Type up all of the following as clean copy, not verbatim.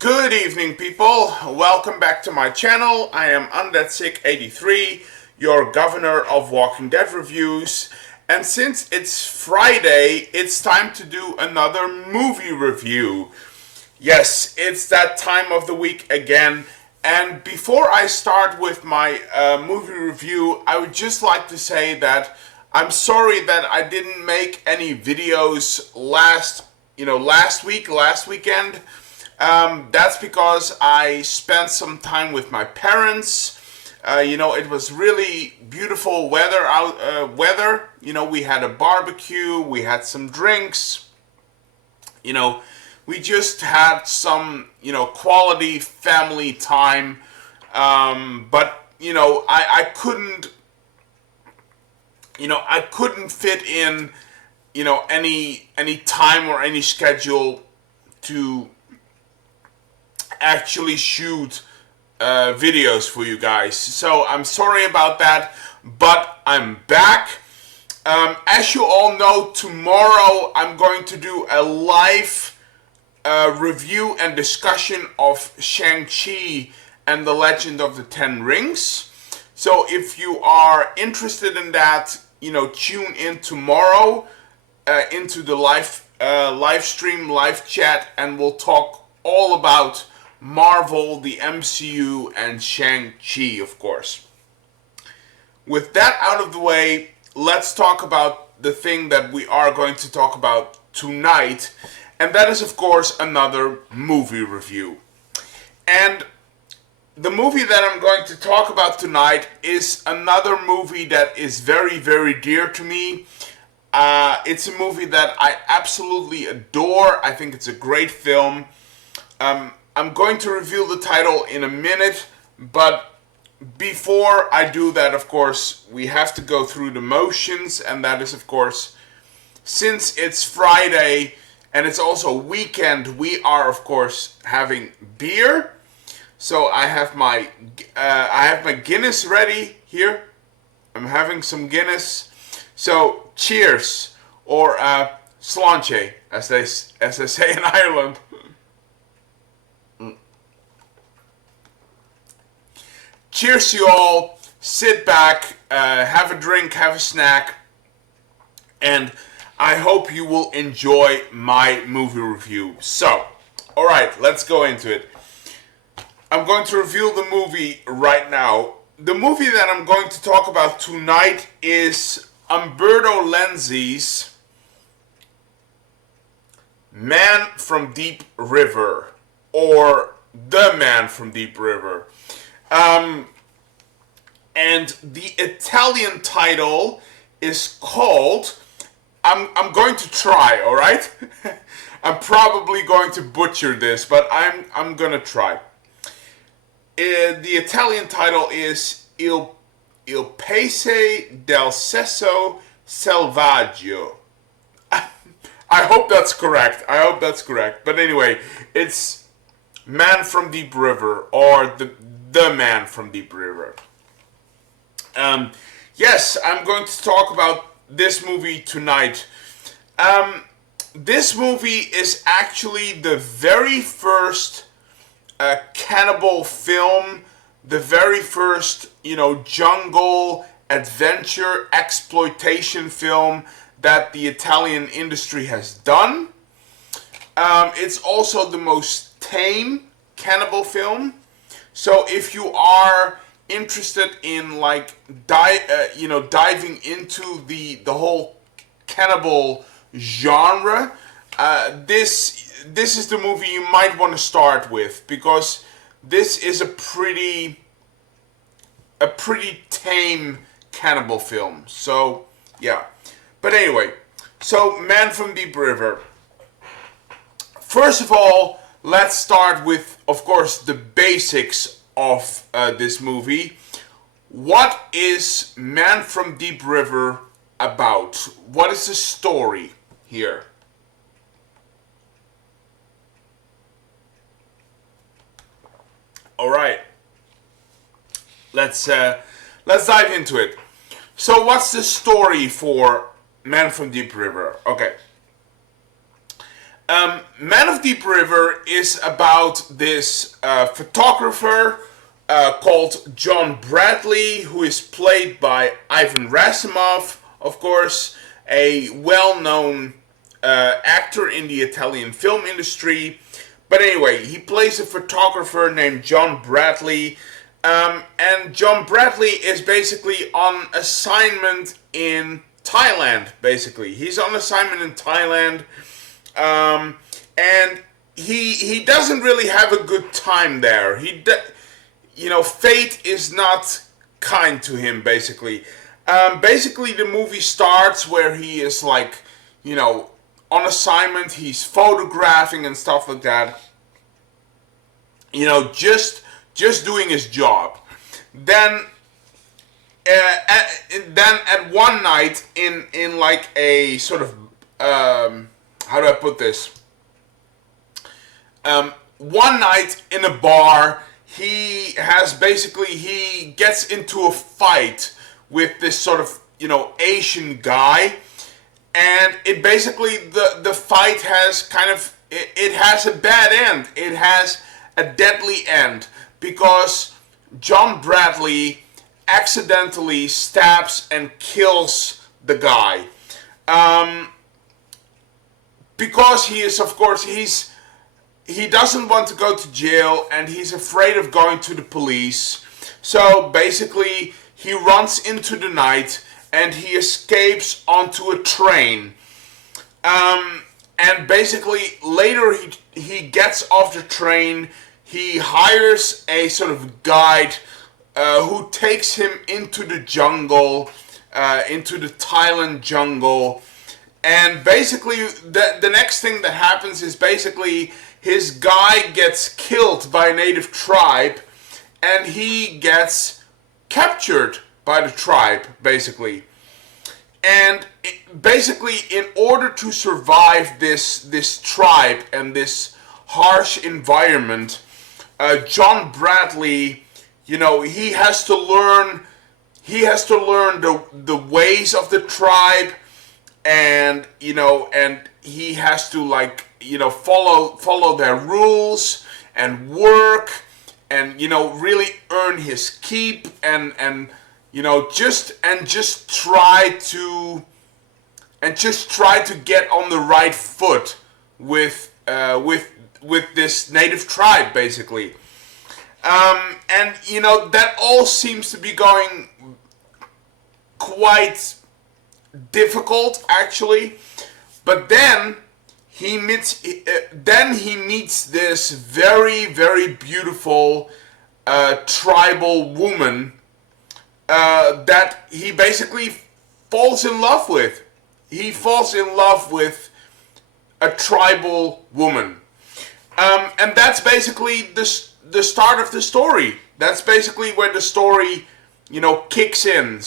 Good evening, people. Welcome back to my channel. I am UndeadSick83, your governor of Walking Dead reviews. And since it's Friday, it's time to do another movie review. Yes, it's that time of the week again. And before I start with my movie review, I would just like to say that I'm sorry that I didn't make any videos last weekend. That's because I spent some time with my parents. It was really beautiful weather out. We had a barbecue, we had some drinks. We just had some, quality family time. I couldn't fit in, any time or any schedule to actually shoot videos for you guys. So I'm sorry about that, but I'm back. As you all know, tomorrow I'm going to do a live review and discussion of Shang-Chi and the Legend of the Ten Rings. So if you are interested in that, tune in tomorrow into the live stream, live chat, and we'll talk all about Marvel, the MCU, and Shang-Chi, of course. With that out of the way, let's talk about the thing that we are going to talk about tonight, and that is, of course, another movie review. And the movie that I'm going to talk about tonight is another movie that is very, very dear to me. It's a movie that I absolutely adore. I think it's a great film. I'm going to reveal the title in a minute, but before I do that, of course, we have to go through the motions, and that is, of course, since it's Friday and it's also weekend, we are, of course, having beer. So I have my Guinness ready here. I'm having some Guinness. So cheers, or sláinte, as they say in Ireland. Cheers, you all. Sit back, have a drink, have a snack, and I hope you will enjoy my movie review. So, alright, let's go into it. I'm going to reveal the movie right now. The movie that I'm going to talk about tonight is Umberto Lenzi's Man from Deep River, or The Man from Deep River. And the Italian title is called, I'm going to try, alright? I'm probably going to butcher this, but I'm gonna try. The Italian title is Il Paese del Sesso Selvaggio. I hope that's correct. But anyway, it's Man from Deep River, or the Man from Deep River. Yes, I'm going to talk about this movie tonight. This movie is actually the very first cannibal film, the very first, jungle adventure exploitation film that the Italian industry has done. It's also the most tame cannibal film. So if you are interested in diving into the whole cannibal genre, this is the movie you might want to start with, because this is a pretty tame cannibal film. So yeah, but anyway, so Man from Deep River. First of all, let's start with, of course, the basics of this movie. What is Man from Deep River about? What is the story here? All right, let's dive into it. So, what's the story for Man from Deep River? Okay. Man of Deep River is about this photographer called John Bradley, who is played by Ivan Rassimov, of course, a well-known actor in the Italian film industry. But anyway, he plays a photographer named John Bradley. And John Bradley is basically on assignment in Thailand, basically. He's on assignment in Thailand. And he doesn't really have a good time there. Fate is not kind to him, basically. Basically, the movie starts where he is like, on assignment. He's photographing and stuff like that. Just doing his job. Then at one night in like a sort of how do I put this? One night in a bar, he gets into a fight with this sort of Asian guy, and it basically the fight has it has a bad end. It has a deadly end because John Bradley accidentally stabs and kills the guy. Because he is, of course, he doesn't want to go to jail and he's afraid of going to the police. So basically, he runs into the night and he escapes onto a train. And basically, later he gets off the train. He hires a sort of guide who takes him into the jungle, into the Thailand jungle. And basically, the next thing that happens is basically his guy gets killed by a native tribe, and he gets captured by the tribe, basically. And basically, in order to survive this tribe and this harsh environment, John Bradley, he has to learn the ways of the tribe, and he has to follow their rules and work and really earn his keep and just try to get on the right foot with this native tribe, basically. And that all seems to be going quite difficult, actually. But then he meets this very, very beautiful tribal woman that he basically falls in love with. He falls in love with a tribal woman, and that's basically the start of the story. That's basically where the story, kicks in.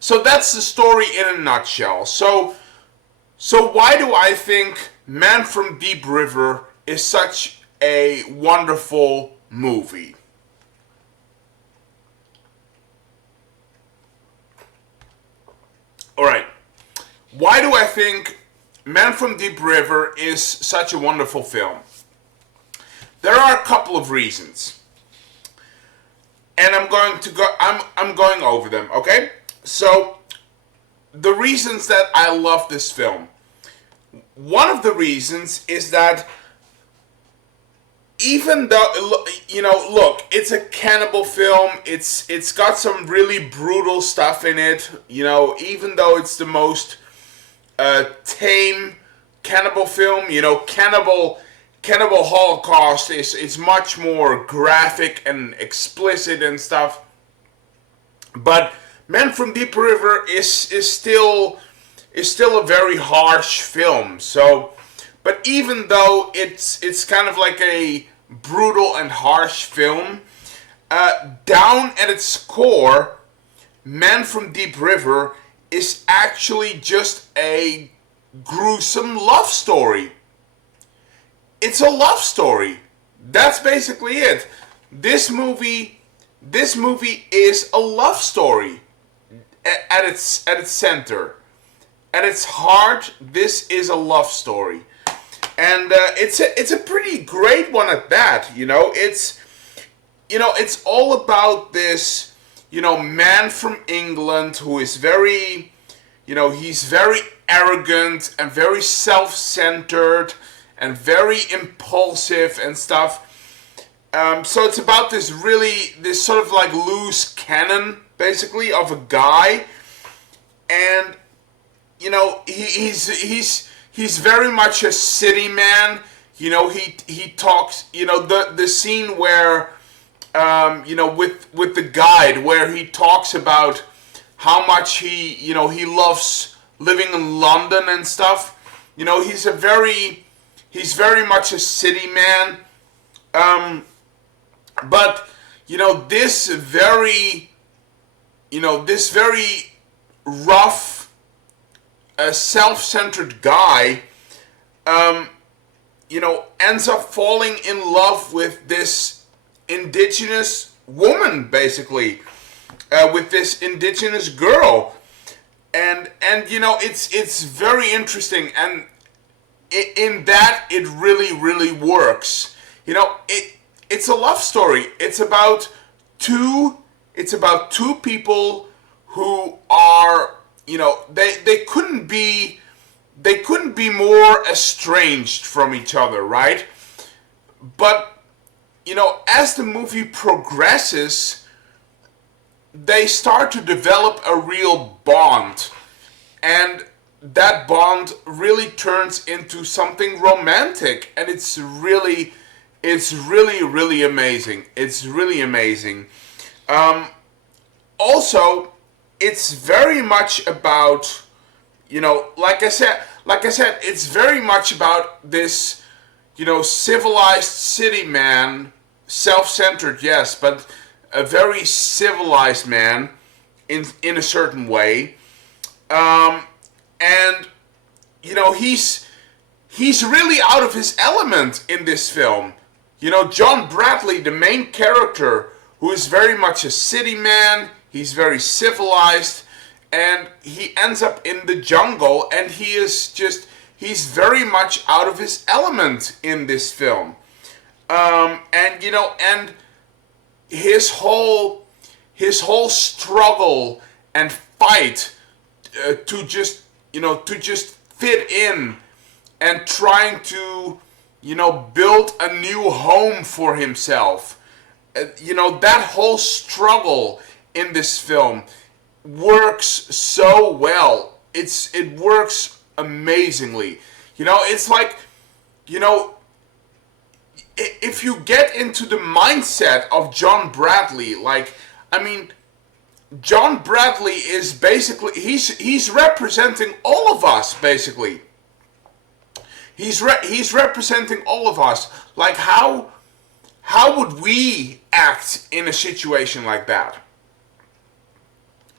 So that's the story in a nutshell. So why do I think Man from Deep River is such a wonderful movie? Alright, why do I think Man from Deep River is such a wonderful film? There are a couple of reasons, and I'm going over them, okay? So, the reasons that I love this film. One of the reasons is that even though, look, it's a cannibal film, it's got some really brutal stuff in it, even though it's the most tame cannibal film, Cannibal Holocaust is much more graphic and explicit and stuff. But Man from Deep River is still a very harsh film. So, but even though it's kind of like a brutal and harsh film, down at its core, Man from Deep River is actually just a gruesome love story. It's a love story. That's basically it. This movie is a love story at its center. at its heart, this is a love story, and it's a pretty great one at that. It's all about this man from England who is very, he's very arrogant and very self-centered and very impulsive and stuff. So it's about this sort of like loose cannon, basically, of a guy, and he's very much a city man. He talks. The scene where with the guide, where he talks about how much he loves living in London and stuff. He's very much a city man. But this very rough, self-centered guy, ends up falling in love with this indigenous woman, basically, with this indigenous girl, and it's very interesting, and in that it really works. It's a love story. It's about two people who are, they couldn't be more estranged from each other, right? But as the movie progresses, they start to develop a real bond, and that bond really turns into something romantic, and it's really amazing. It's really amazing. Also, it's very much about, like I said, it's very much about this, civilized city man, self-centered, yes, but a very civilized man in a certain way. And he's really out of his element in this film. John Bradley, the main character, who is very much a city man, he's very civilized, and he ends up in the jungle, and he's very much out of his element in this film. And his whole struggle and fight to just fit in, and trying to build a new home for himself. That whole struggle in this film works so well. It works amazingly. It's like, if you get into the mindset of John Bradley, John Bradley is basically, he's representing all of us, basically. He's representing all of us. Like, how would we act in a situation like that?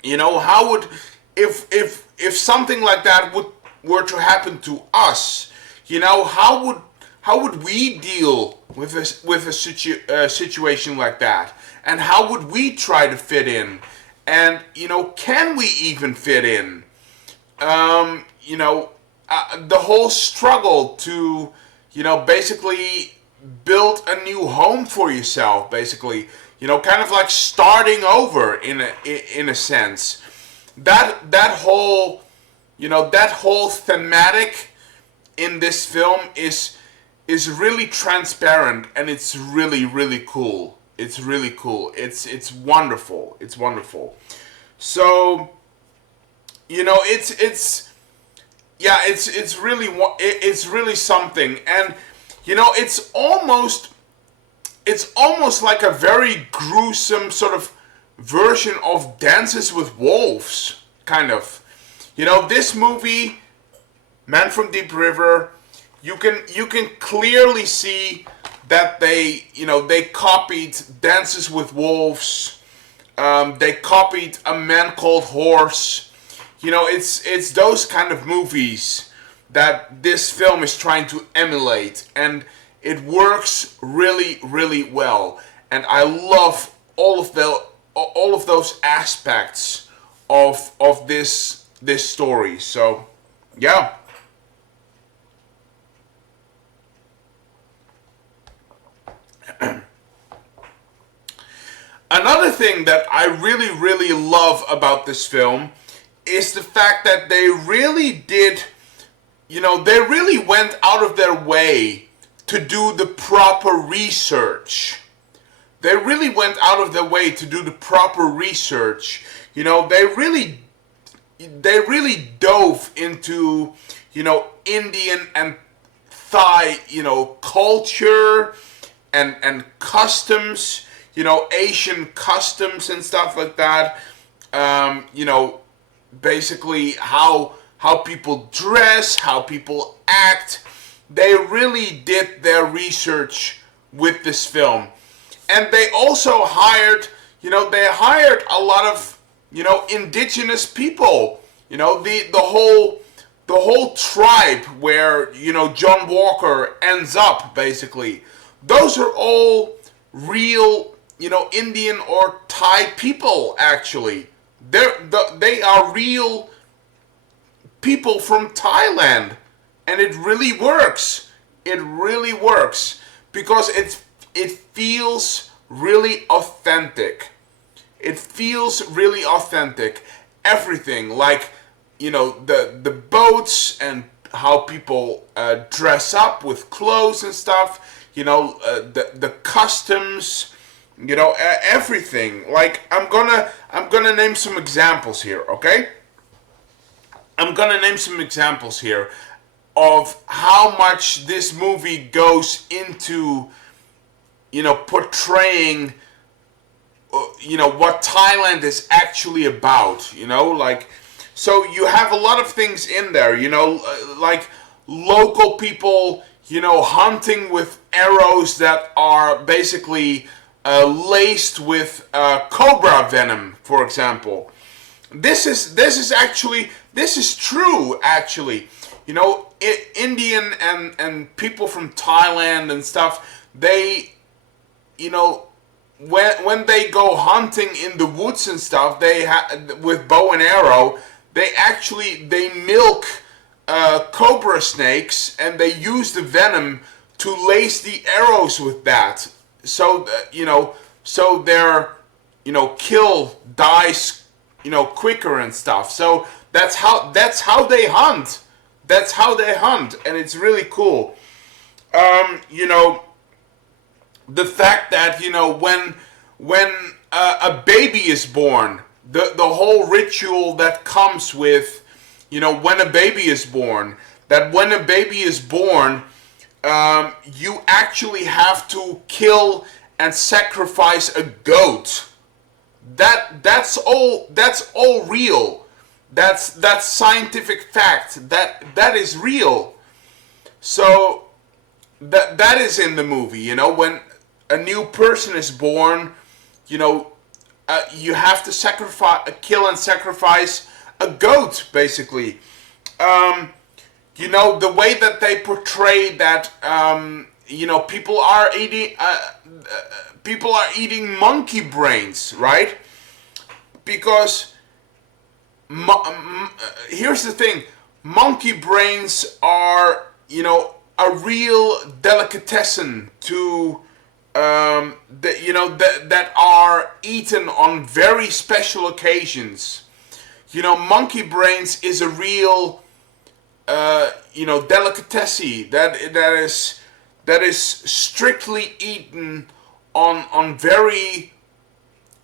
How would, if something like that were to happen to us, how would we deal with a situation like that? And how would we try to fit in? And can we even fit in? The whole struggle to, basically build a new home for yourself, basically, kind of like starting over in a sense. That whole thematic in this film is really transparent, and it's really cool. It's really cool. It's wonderful. It's wonderful. So, it's really something, and it's almost like a very gruesome sort of version of Dances with Wolves, kind of. This movie, Man from Deep River, you can clearly see that they copied Dances with Wolves. They copied A Man Called Horse. It's those kind of movies that this film is trying to emulate, and it works really well. And I love all of those aspects of this story. So Yeah. Another thing that I really, really love about this film is the fact that they really did, they really went out of their way to do the proper research. They really went out of their way to do the proper research. They really dove into, Indian and Thai, culture and customs, Asian customs and stuff like that. Basically how people dress, how people act. They really did their research with this film. And they also hired, a lot of, indigenous people. The whole tribe where, John Walker ends up, basically. Those are all real, Indian or Thai people, actually. They are real people from Thailand. And it really works. It really works. Because it feels really authentic. It feels really authentic. Everything, like, the boats and how people dress up with clothes and stuff. The customs. Everything. Like, I'm gonna name some examples here. Okay. I'm gonna name some examples here of how much this movie goes into, portraying, what Thailand is actually about, so you have a lot of things in there, like local people, hunting with arrows that are basically laced with cobra venom, for example. This is true, actually. Indian and people from Thailand and stuff, they, when they go hunting in the woods and stuff, with bow and arrow, they milk cobra snakes and they use the venom to lace the arrows with that. So so their kill dies quicker and stuff. So that's how they hunt. That's how they hunt, and it's really cool. The fact that when a baby is born, the whole ritual that comes with when a baby is born, that when a baby is born, you actually have to kill and sacrifice a goat. That's all real. That's scientific fact. That is real. So that is in the movie. When a new person is born, you have to kill and sacrifice a goat, basically. The way that they portray that, people are eating monkey brains, right? Because here's the thing: monkey brains are, a real delicatessen to, that are eaten on very special occasions. Monkey brains is a real, delicatessen that is strictly eaten on very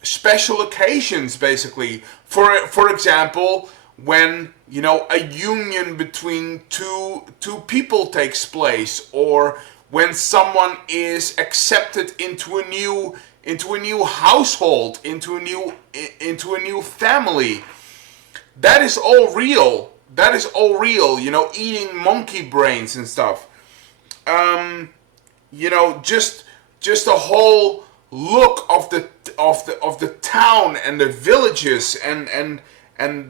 special occasions, basically. For example, when a union between two people takes place, or when someone is accepted into a new household, into a new family. That is all real. Eating monkey brains and stuff. Just the whole look of the town and the villages and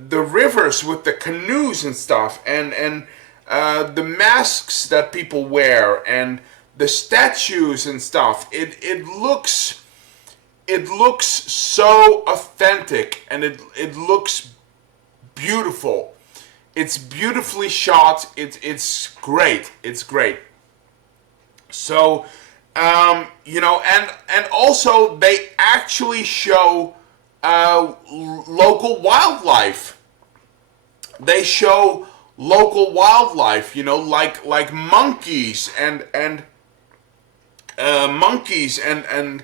the rivers with the canoes and stuff, and the masks that people wear and the statues and stuff. It looks so authentic, and it looks beautiful. It's beautifully shot. It's great. It's great. So, and also they actually show local wildlife. They show local wildlife, like monkeys and monkeys and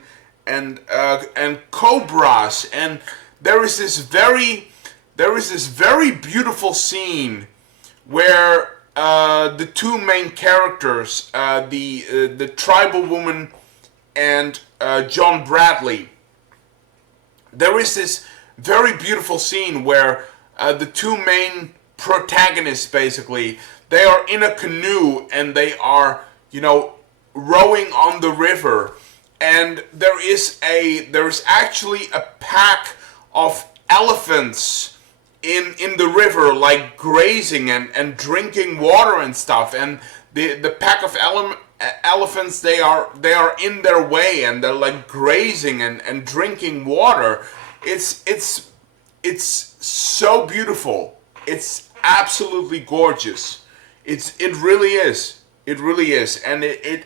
cobras, and there is this very beautiful scene where the two main characters, the tribal woman and John Bradley. There is this very beautiful scene where the two main protagonists, basically, they are in a canoe and they are, rowing on the river, and there is actually a pack of elephants in the river, like grazing and drinking water and stuff, and the pack of elephants, they are in their way, and they're like grazing and drinking water. It's so beautiful. It's absolutely gorgeous. It really is. It really is, and it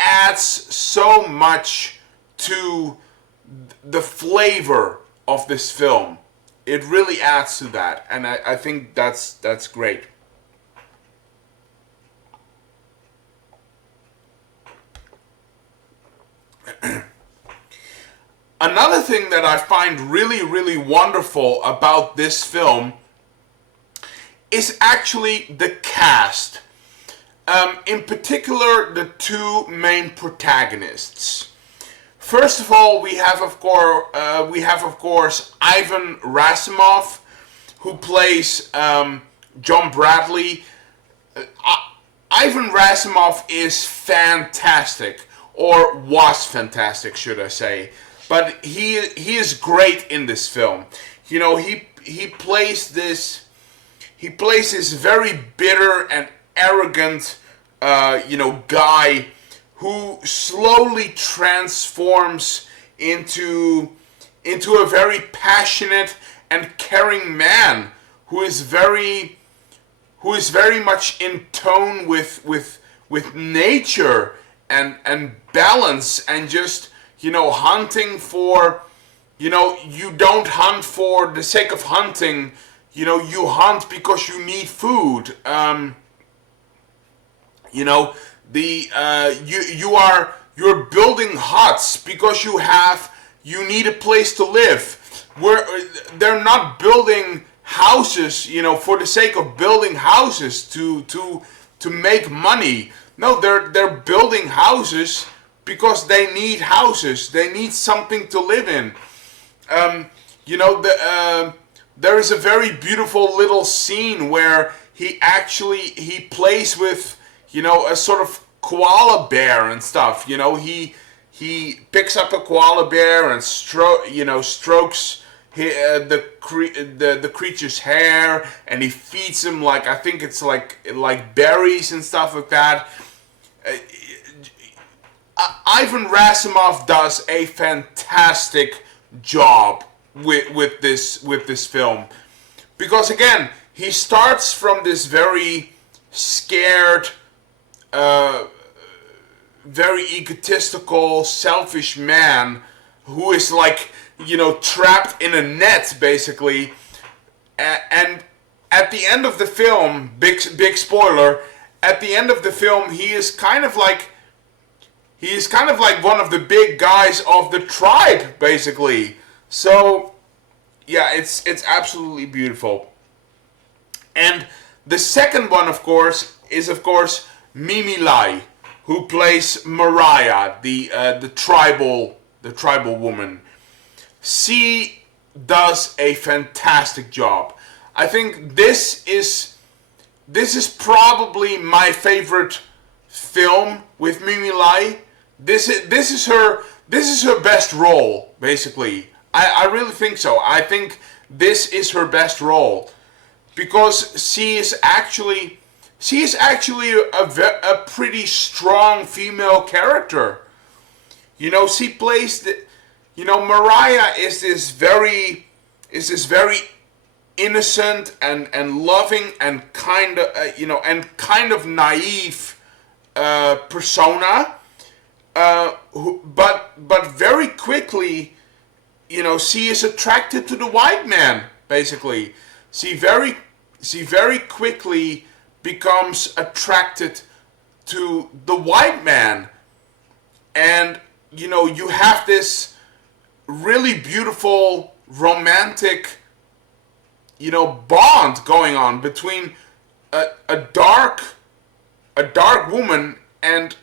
adds so much to the flavor of this film. It really adds to that, and I think that's great. Another thing that I find really, really wonderful about this film is actually the cast. In particular, the two main protagonists. First of all, we have of course Ivan Rassimov, who plays John Bradley. Ivan Rassimov is fantastic, or was fantastic, should I say? But he is great in this film. He plays this very bitter and arrogant guy who slowly transforms into a very passionate and caring man who is very much in tone with nature and balance, and just hunting for, you don't hunt for the sake of hunting, you hunt because you need food. You're building huts because you need a place to live. They're not building houses, for the sake of building houses to make money. No, they're building houses because they need houses. They need something to live in. There is a very beautiful little scene where he plays with, a sort of koala bear and stuff. He picks up a koala bear and strokes the creature's hair, and he feeds him, like, I think it's like berries and stuff like that. Ivan Rassimov does a fantastic job with this film, because again, he starts from this very scared, very egotistical, selfish man who is trapped in a net, basically, and at the end of the film, big spoiler, at the end of the film, he is kind of like one of the big guys of the tribe, basically. So yeah, it's absolutely beautiful. And the second one, of course, is Mimi Lai, who plays Mariah, the tribal woman. She does a fantastic job. I think this is probably my favorite film with Mimi Lai. This is her best role, basically. I really think so. I think this is her best role, because she is actually a pretty strong female character. She plays Mariah is this very innocent and loving and kind of and kind of naive persona, but very quickly, she is attracted to the white man. Basically, she very quickly becomes attracted to the white man, and you have this really beautiful romantic bond going on between a dark woman and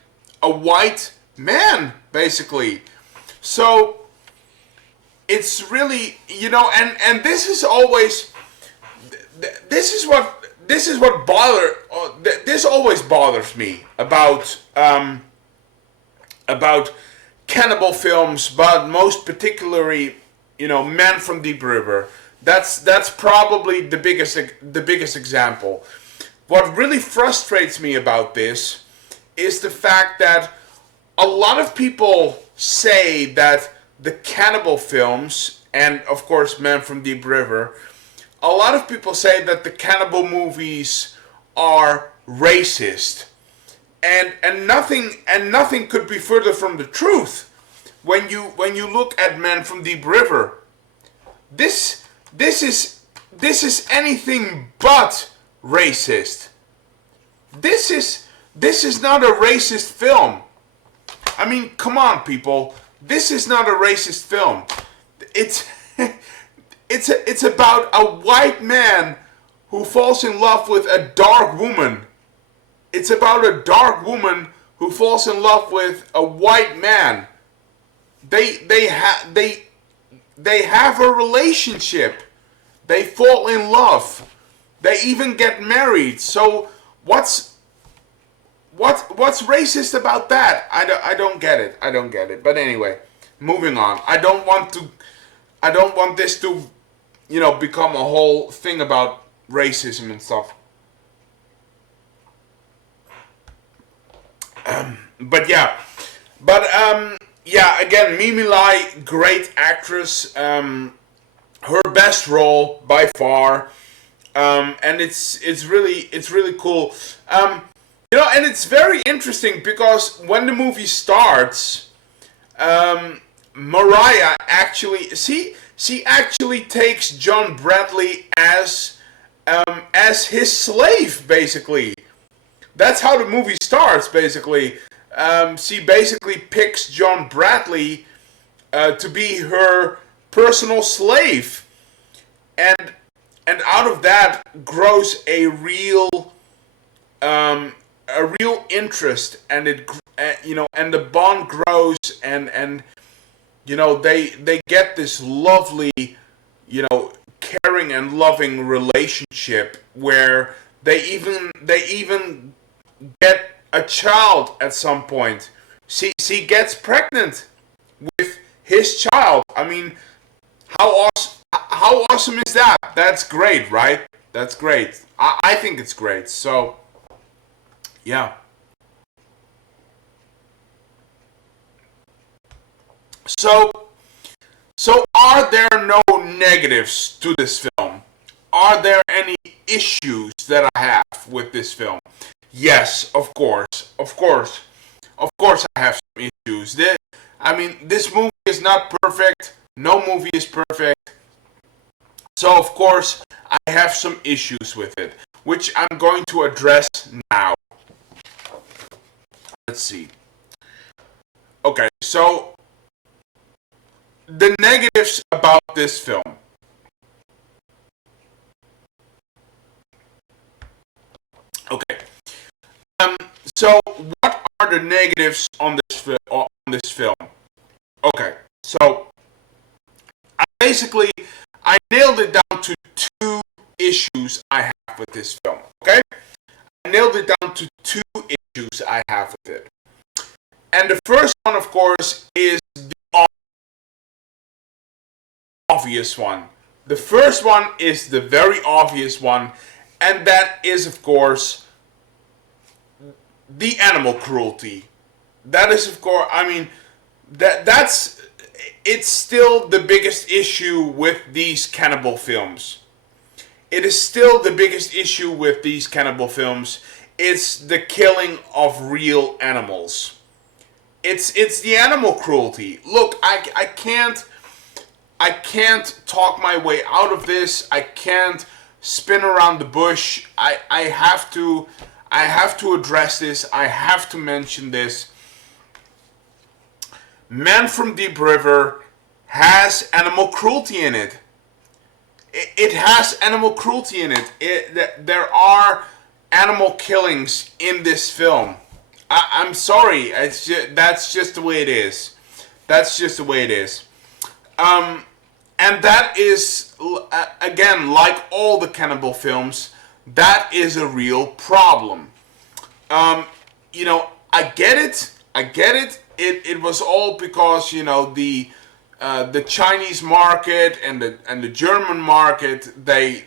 a white man, basically. So it's really, and this is always, this always bothers me about cannibal films, but most particularly, Men from Deep River. That's probably the biggest example. What really frustrates me about this is the fact that a lot of people say that the cannibal films, and of course Men from Deep River, a lot of people say that the cannibal movies are racist. And nothing could be further from the truth. When you look at Men from Deep River, this is anything but racist. This is not a racist film. I mean, come on, people. This is not a racist film. It's about a white man who falls in love with a dark woman. It's about a dark woman who falls in love with a white man. They have a relationship. They fall in love. They even get married. So what's racist about that? I don't get it. I don't get it. But anyway, moving on. I don't want this to become a whole thing about racism and stuff. Again, Mimi Lai, great actress. Her best role by far, and it's really cool. And it's very interesting because when the movie starts, Mariah actually she actually takes John Bradley as his slave, basically. That's how the movie starts, basically. She basically picks John Bradley to be her personal slave, and out of that grows a real interest, and and the bond grows, and they get this lovely, caring and loving relationship where they even get a child at some point. She gets pregnant with his child. I mean, how awesome is that? That's great, right? That's great. I think it's great. So, yeah. So are there no negatives to this film? Are there any issues that I have with this film? Yes, of course. I have some issues. This movie is not perfect. No movie is perfect. So, of course, I have some issues with it, which I'm going to address now. Let's see. Okay, so the negatives about this film. Okay. So what are the negatives on this film? Okay. So I nailed it down to two issues I have with this film. Okay? I nailed it down to two issues I have with it. And the first one, of course, is the obvious one. The first one is the very obvious one, and that is, of course, the animal cruelty. That is, of course, it's still the biggest issue with these cannibal films. it is still the biggest issue with these cannibal films. It's the killing of real animals. It's the animal cruelty. Look, I can't talk my way out of this. I can't spin around the bush. I have to address this. I have to mention this. Man from Deep River has animal cruelty in it. It has animal cruelty in it. There are animal killings in this film. I'm sorry. That's just the way it is. That's just the way it is. And that is, again, like all the cannibal films, that is a real problem. I get it. It was all because, the Chinese market and the German market, they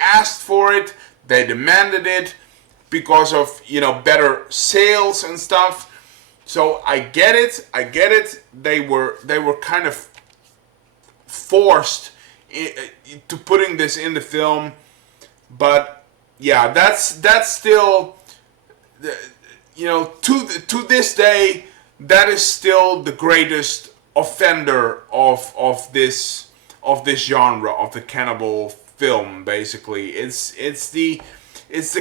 asked for it, they demanded it because of, better sales and stuff. So I get it. They were kind of forced to putting this in the film, but yeah, that's still, to this day, that is still the greatest offender of this genre of the cannibal film. Basically, it's the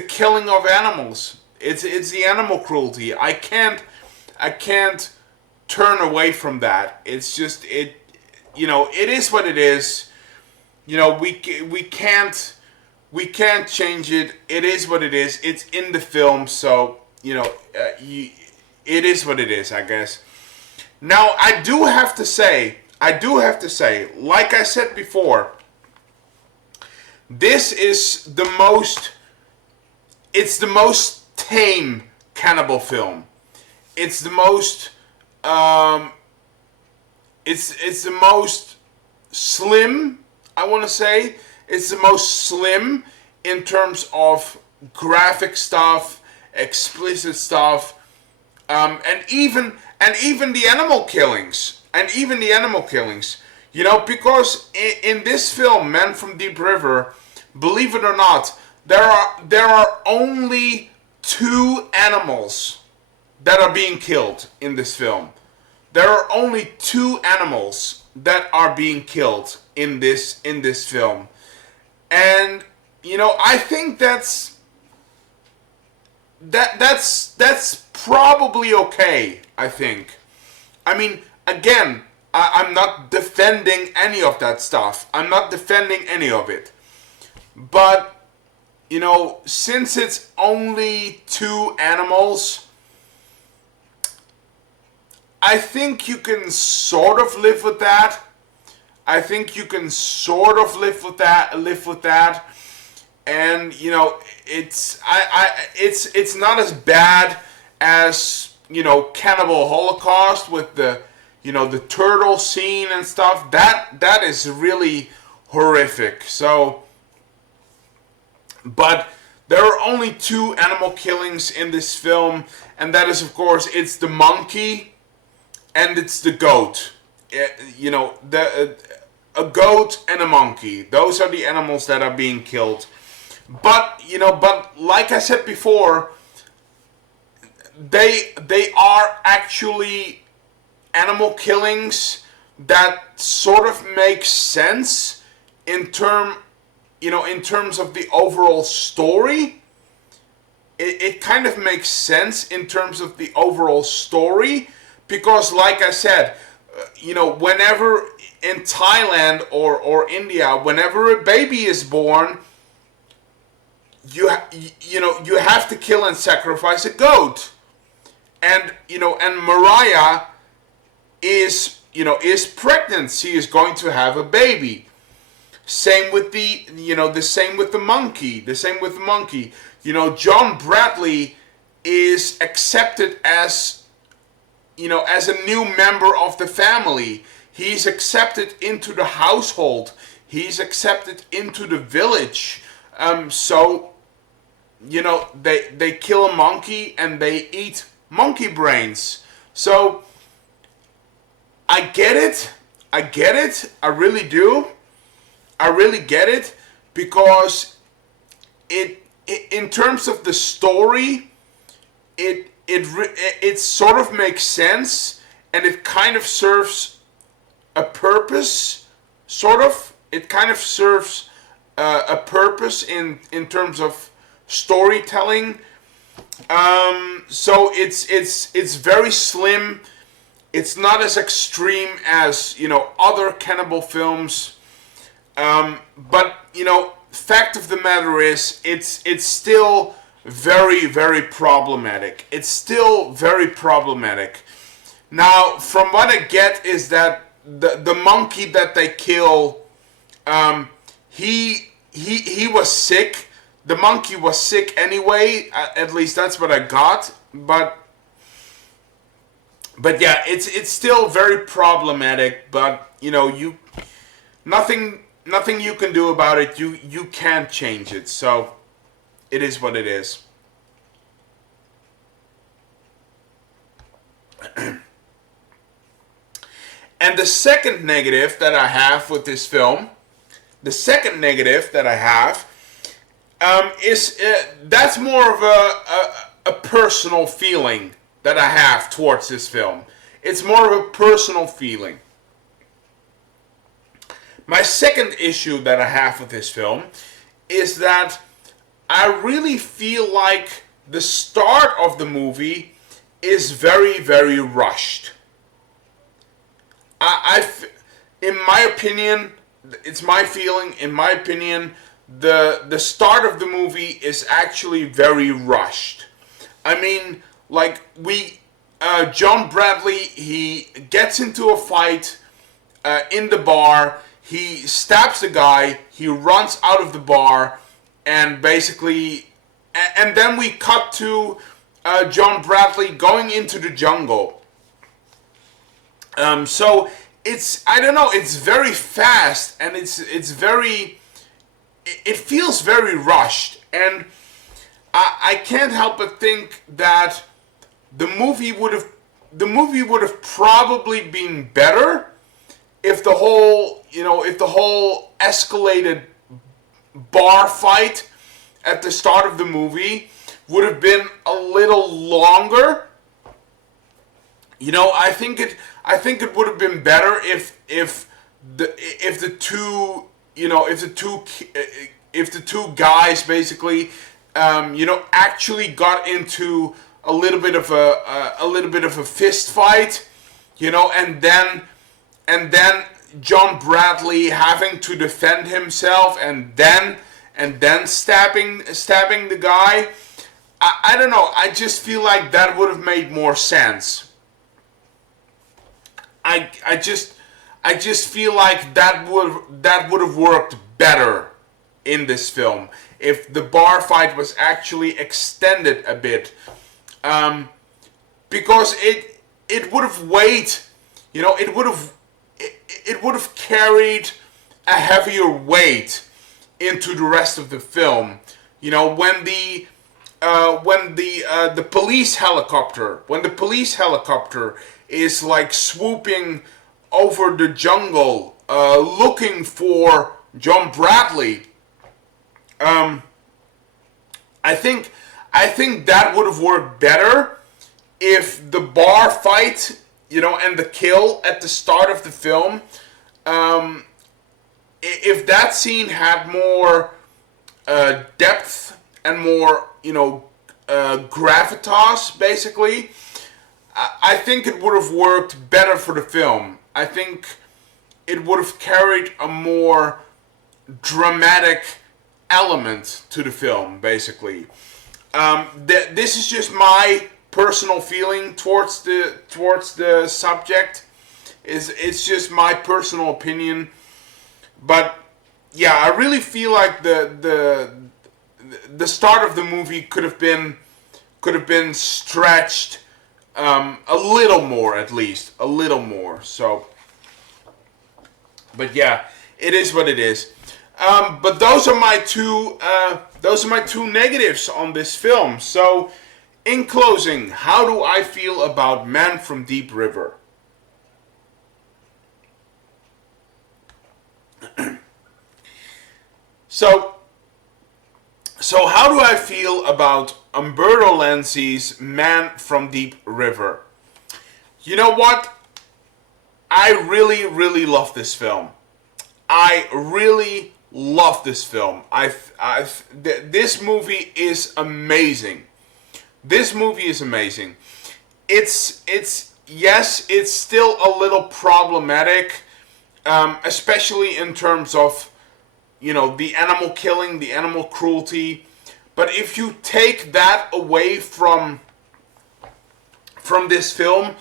killing of animals. It's the animal cruelty. I can't turn away from that. It's just it is what it is. We can't change it. It is what it is. It's in the film, so it is what it is, I guess. Now I do have to say, like I said before, this is the most tame cannibal film. It's the most it's the most slim, I want to say. It's the most slim in terms of graphic stuff, explicit stuff, and even the animal killings, because in this film, Man from Deep River, believe it or not, there are only 2 animals that are being killed in this film. There are only 2 animals that are being killed in this film. And I think that's probably okay, I think. I mean, again, I'm not defending any of that stuff. I'm not defending any of it. But, since it's only 2 animals, I think you can sort of live with that. And it's not as bad as Cannibal Holocaust with the the turtle scene and stuff. That is really horrific. So, but there are only 2 animal killings in this film, and that is, of course, it's the monkey and it's the goat. A goat and a monkey. Those are the animals that are being killed. But like I said before, they are actually animal killings that sort of make sense in terms of the overall story. It kind of makes sense in terms of the overall story, because like I said, whenever in Thailand or India, whenever a baby is born, you have to kill and sacrifice a goat. And Mariah is pregnant. She is going to have a baby. Same with the monkey. John Bradley is accepted as a new member of the family. He's accepted into the household. He's accepted into the village. So they kill a monkey and they eat monkey brains. So I get it. I really do. I really get it. because in terms of the story, it sort of makes sense, and it kind of serves a purpose, sort of. It kind of serves a purpose in terms of storytelling. So it's very slim. It's not as extreme as other cannibal films. But fact of the matter is, it's still very, very problematic. It's still very problematic. Now, from what I get is that the monkey that they kill, he was sick. The monkey was sick anyway. At least that's what I got. But yeah, it's still very problematic. But nothing you can do about it. You can't change it. So it is what it is. And the second negative that I have with this film, is that's more of a personal feeling that I have towards this film. It's more of a personal feeling. My second issue that I have with this film is that I really feel like the start of the movie is very, very rushed. In my opinion, it's my feeling, in my opinion, the start of the movie is actually very rushed. I mean, like, John Bradley, he gets into a fight in the bar, he stabs the guy, he runs out of the bar, and basically, and then we cut to John Bradley going into the jungle. So it's, I don't know, it's very fast, and it's very, it feels very rushed, and I can't help but think that the movie would have probably been better if the whole escalated bar fight at the start of the movie would have been a little longer. I think it would have been better if the two guys basically actually got into a little bit of a fist fight, and then John Bradley having to defend himself, and then stabbing the guy. I don't know. I just feel like that would have made more sense. I just feel like that would have worked better in this film if the bar fight was actually extended a bit, because it would have weighed, it would have carried a heavier weight into the rest of the film. When the police helicopter is like swooping over the jungle looking for John Bradley, I think that would have worked better if the bar fight, and the kill at the start of the film, if that scene had more depth and more, gravitas, basically, I think it would have worked better for the film. I think it would have carried a more dramatic element to the film, basically. This is just my personal feeling towards the subject. It's just my personal opinion, but yeah, I really feel like the start of the movie could have been stretched a little more, at least a little more. So, but yeah, it is what it is. But those are my two negatives on this film. So, in closing, how do I feel about Man from Deep River? So, so how do I feel about Umberto Lenzi's Man from Deep River? You know what? I really, really love this film. I really love this film. This movie is amazing. This movie is amazing. It's yes, it's still a little problematic, especially in terms of, you know, the animal killing, the animal cruelty. But if you take that away from this film,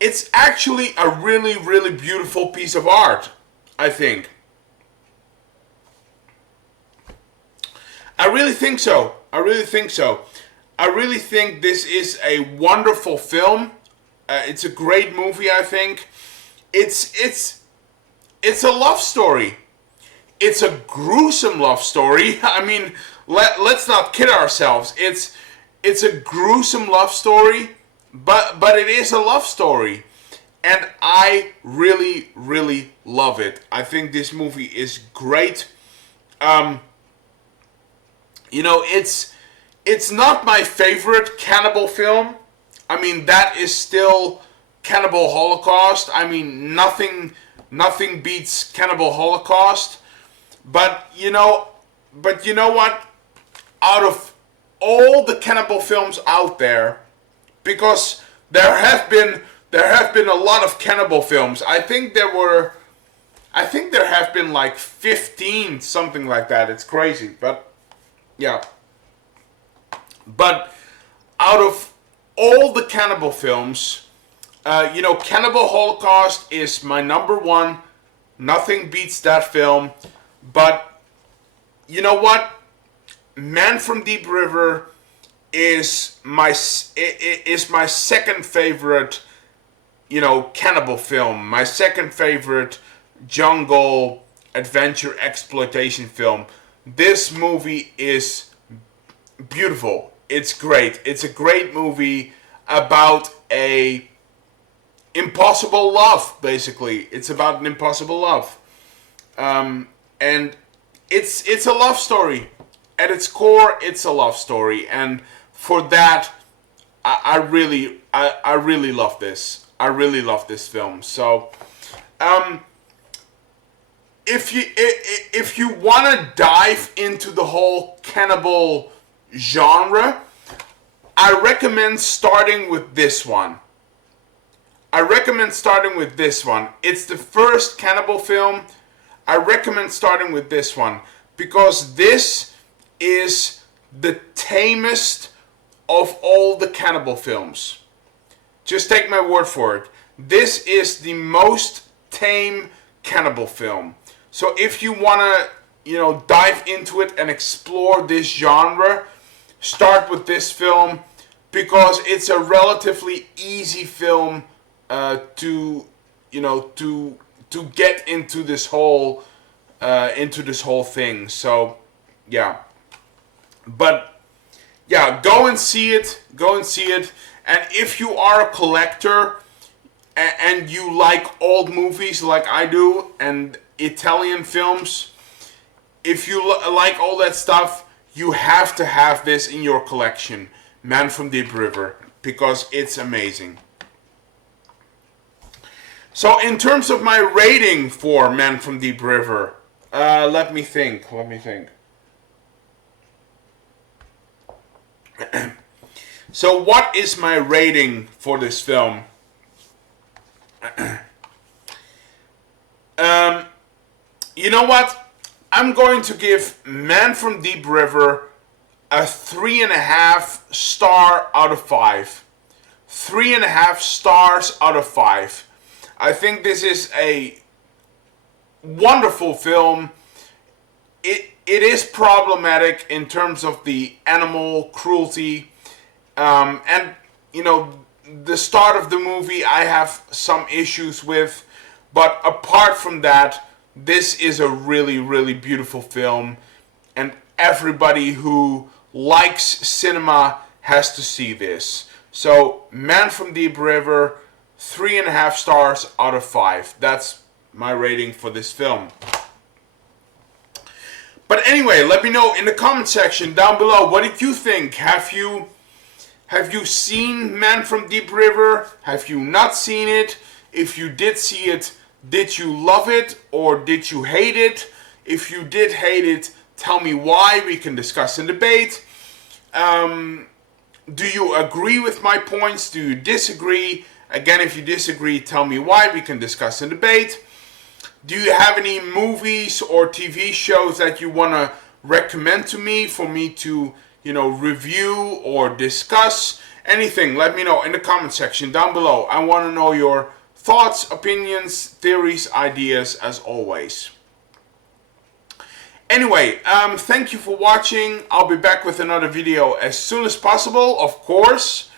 it's actually a really, really beautiful piece of art, I think. I really think so. I really think so. I really think this is a wonderful film. It's a great movie, I think. It's a love story. It's a gruesome love story. I mean, let's not kid ourselves. It's a gruesome love story, but it is a love story. And I really, really love it. I think this movie is great. You know, it's not my favorite cannibal film. I mean, that is still Cannibal Holocaust. I mean, nothing beats Cannibal Holocaust. But you know what? Out of all the cannibal films out there, because there have been a lot of cannibal films. I think there have been like 15, something like that. It's crazy, but yeah. But out of all the cannibal films, you know, Cannibal Holocaust is my number one. Nothing beats that film. But you know what? Man from Deep River is my second favorite, you know, cannibal film. My second favorite jungle adventure exploitation film. This movie is beautiful. It's great. It's a great movie about a impossible love, basically. It's about an impossible love. And it's a love story. At its core, it's a love story. And for that, I really love this. I really love this film. So, if you want to dive into the whole cannibal genre, I recommend starting with this one. It's the first cannibal film. I recommend starting with this one because this is the tamest of all the cannibal films. Just take my word for it. This is the most tame cannibal film. So if you want to, you know, dive into it and explore this genre, start with this film because it's a relatively easy film to get into this whole thing. So yeah, but yeah, go and see it. And if you are a collector and you like old movies like I do and Italian films, if you like all that stuff, you have to have this in your collection, Man from Deep River, because it's amazing. So in terms of my rating for Man from Deep River, let me think. So what is my rating for this film? You know what? I'm going to give Man from Deep River a 3.5 star out of 5. 3.5 stars out of 5. I think this is a wonderful film. It is problematic in terms of the animal cruelty. And, you know, the start of the movie I have some issues with. But apart from that, this is a really, really beautiful film. And everybody who likes cinema has to see this. So, Man from Deep River, 3.5 stars out of 5. That's my rating for this film. But anyway, let me know in the comment section down below, what did you think? Have you seen Man from Deep River? Have you not seen it? If you did see it, did you love it or did you hate it? If you did hate it, tell me why. We can discuss and debate. Do you agree with my points? Do you disagree? Again, if you disagree, tell me why. We can discuss and debate. Do you have any movies or TV shows that you want to recommend to me for me to, review or discuss? Anything, let me know in the comment section down below. I want to know your thoughts, opinions, theories, ideas, as always. Anyway, thank you for watching. I'll be back with another video as soon as possible, of course,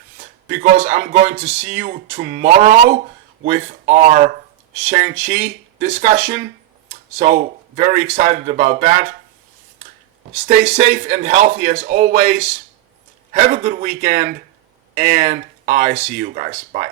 because I'm going to see you tomorrow with our Shang-Chi discussion. So, very excited about that. Stay safe and healthy as always. Have a good weekend, and I see you guys. Bye.